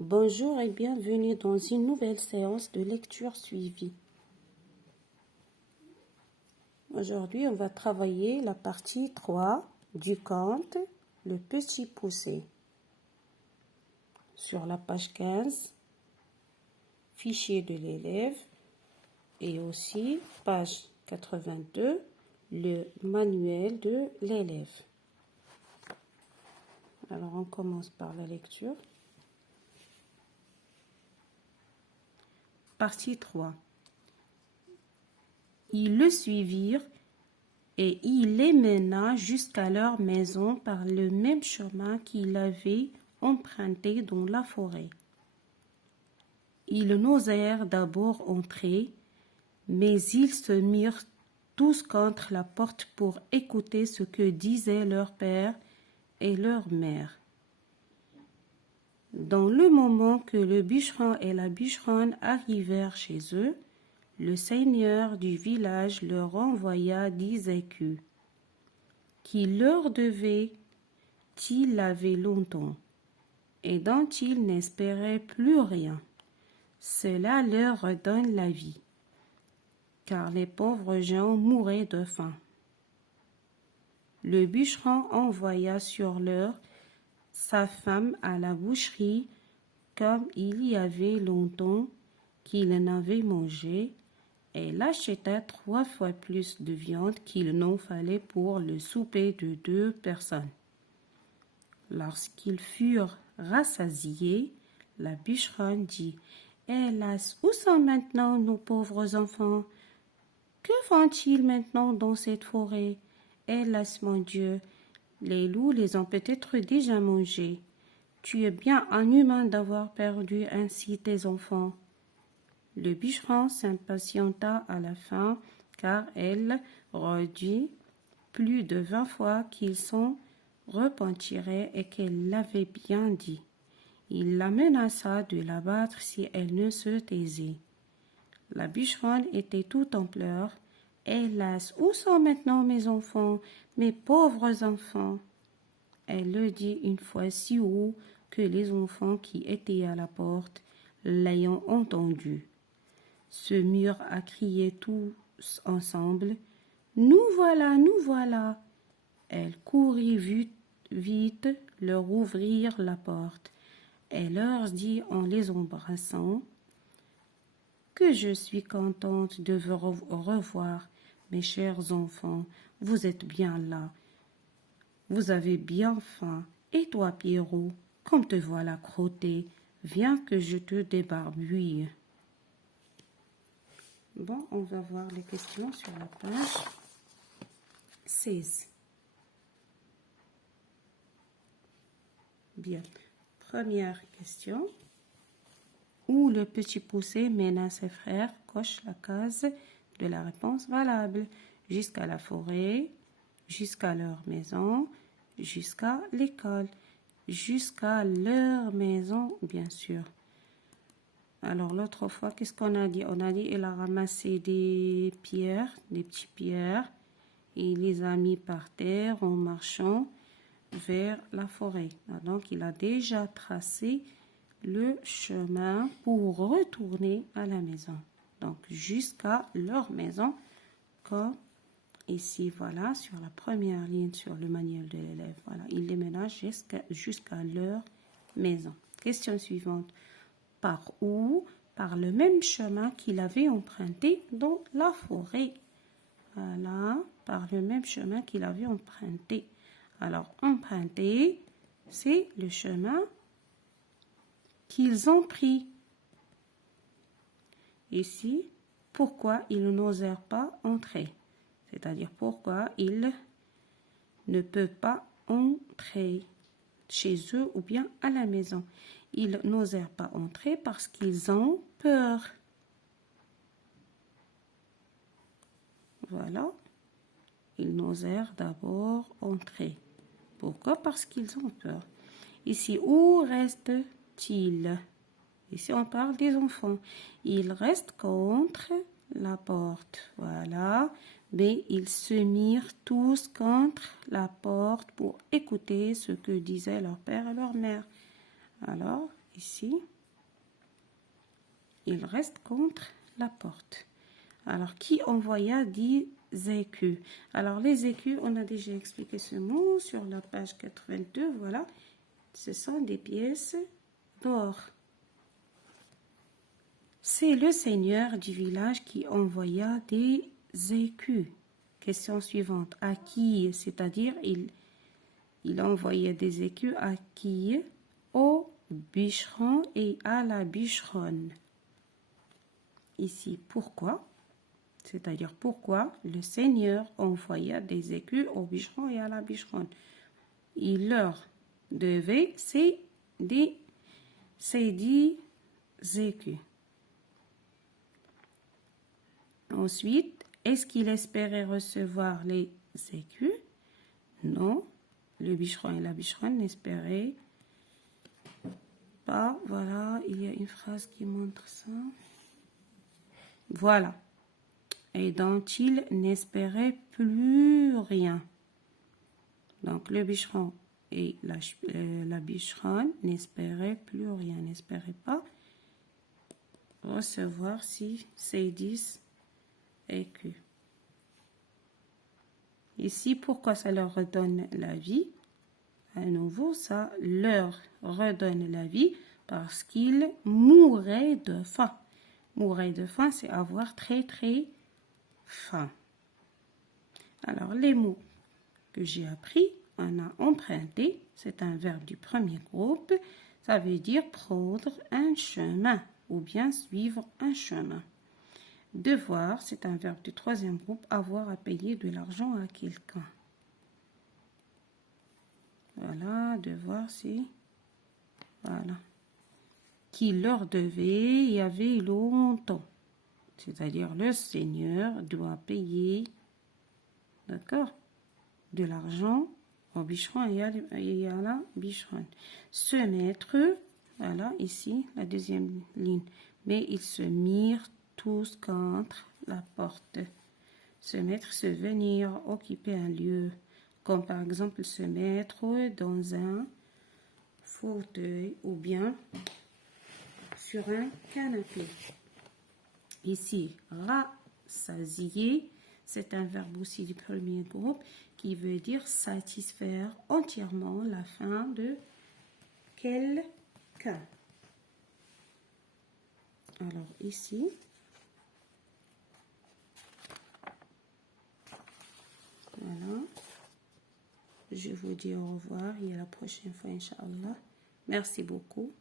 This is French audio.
Bonjour et bienvenue dans une nouvelle séance de lecture suivie. Aujourd'hui, on va travailler la partie 3 du conte Le Petit Poucet. Sur la page 15, fichier de l'élève et aussi page 82, le manuel de l'élève. Alors, on commence par la lecture. Partie 3. Ils le suivirent et il les mena jusqu'à leur maison par le même chemin qu'il avait emprunté dans la forêt. Ils n'osèrent d'abord entrer, mais ils se mirent tous contre la porte pour écouter ce que disaient leur père et leur mère. Dans le moment que le bûcheron et la bûcheronne arrivèrent chez eux, le seigneur du village leur envoya 10 écus, qui leur devaient il avait longtemps, et dont ils n'espéraient plus rien. Cela leur redonne la vie, car les pauvres gens mouraient de faim. Le bûcheron envoya sur l'heure sa femme à la boucherie, comme il y avait longtemps qu'il n'avait mangé. Elle acheta 3 fois plus de viande qu'il n'en fallait pour le souper de 2 personnes. Lorsqu'ils furent rassasiés, la bûcheronne dit « Hélas, où sont maintenant nos pauvres enfants? Que font-ils maintenant dans cette forêt? Hélas, mon Dieu, les loups les ont peut-être déjà mangés. Tu es bien inhumain d'avoir perdu ainsi tes enfants. » Le bûcheron s'impatienta à la fin, car elle redit plus de 20 fois qu'il s'en repentirait et qu'elle l'avait bien dit. Il la menaça de la battre si elle ne se taisait. La bûcheronne était tout en pleurs. « Hélas, où sont maintenant mes enfants, mes pauvres enfants ?» Elle le dit une fois si haut que les enfants qui étaient à la porte, l'ayant entendu, se mirent à crier tous ensemble « Nous voilà, nous voilà !» Elle courut vite leur ouvrir la porte et leur dit en les embrassant « Que je suis contente de vous revoir, mes chers enfants, vous êtes bien là. Vous avez bien faim. Et toi, Pierrot, comme te voilà crotté, viens que je te débarbouille. » Bon, on va voir les questions sur la page 16. Bien. Première question. Où le petit poucet mena ses frères, coche la case de la réponse valable. Jusqu'à la forêt, jusqu'à leur maison, jusqu'à l'école. Jusqu'à leur maison, bien sûr. Alors, l'autre fois, qu'est-ce qu'on a dit? On a dit qu'il a ramassé des pierres, des petites pierres, et il les a mis par terre en marchant vers la forêt. Donc, il a déjà tracé le chemin pour retourner à la maison. Donc, jusqu'à leur maison, comme ici, voilà, sur la première ligne, sur le manuel de l'élève. Voilà, il les mena jusqu'à leur maison. Question suivante. Par où? Par le même chemin qu'il avait emprunté dans la forêt. Voilà, par le même chemin qu'il avait emprunté. Alors, emprunter, c'est le chemin qu'ils ont pris. Ici, pourquoi ils n'osèrent pas entrer? C'est-à-dire pourquoi ils ne peuvent pas entrer chez eux ou bien à la maison. Ils n'osèrent pas entrer parce qu'ils ont peur. Voilà. Ils n'osèrent d'abord entrer. Pourquoi? Parce qu'ils ont peur. Ici, où reste-t-il? Ici, on parle des enfants. Ils restent contre la porte. Voilà. Mais ils se mirent tous contre la porte pour écouter ce que disaient leur père et leur mère. Alors, ici, il reste contre la porte. Alors, qui envoya 10 écus? Alors, les écus, on a déjà expliqué ce mot sur la page 82. Voilà, ce sont des pièces d'or. C'est le seigneur du village qui envoya des écus. Question suivante. À qui? C'est-à-dire, il envoyait des écus à qui? Au bûcheron et à la bûcheronne. Ici, pourquoi? C'est-à-dire, pourquoi le Seigneur envoya des écus au bûcheron et à la bûcheronne? Il leur devait ces 10 écus. Ensuite, est-ce qu'il espérait recevoir les écus? Non, le bûcheron et la bûcheronne n'espéraient pas. Voilà, il y a une phrase qui montre ça. Voilà. Et dont il n'espérait plus rien. Donc, le bûcheron et la bûcheronne n'espéraient plus rien, n'espéraient pas recevoir ces 10 écus. Ici, pourquoi ça leur redonne la vie? À nouveau, ça leur redonne la vie parce qu'ils mouraient de faim. Mourir de faim, c'est avoir très, très faim. Alors, les mots que j'ai appris, on a emprunté, c'est un verbe du premier groupe, ça veut dire prendre un chemin ou bien suivre un chemin. Devoir, c'est un verbe du troisième groupe, avoir à payer de l'argent à quelqu'un. Voilà, devoir, c'est... Voilà. Qui leur devait, il y avait longtemps. C'est-à-dire, le Seigneur doit payer, d'accord, de l'argent au bûcheron et à la bûcheronne. Se mettre, voilà, ici, la deuxième ligne. Mais ils se mirent tous contre la porte. Se mettre, se venir, occuper un lieu. Comme par exemple se mettre dans un fauteuil ou bien sur un canapé. Ici, rassasier, c'est un verbe aussi du premier groupe qui veut dire satisfaire entièrement la faim de quelqu'un. Alors ici, voilà, je vous dis au revoir et à la prochaine fois, Inch'Allah. Merci beaucoup.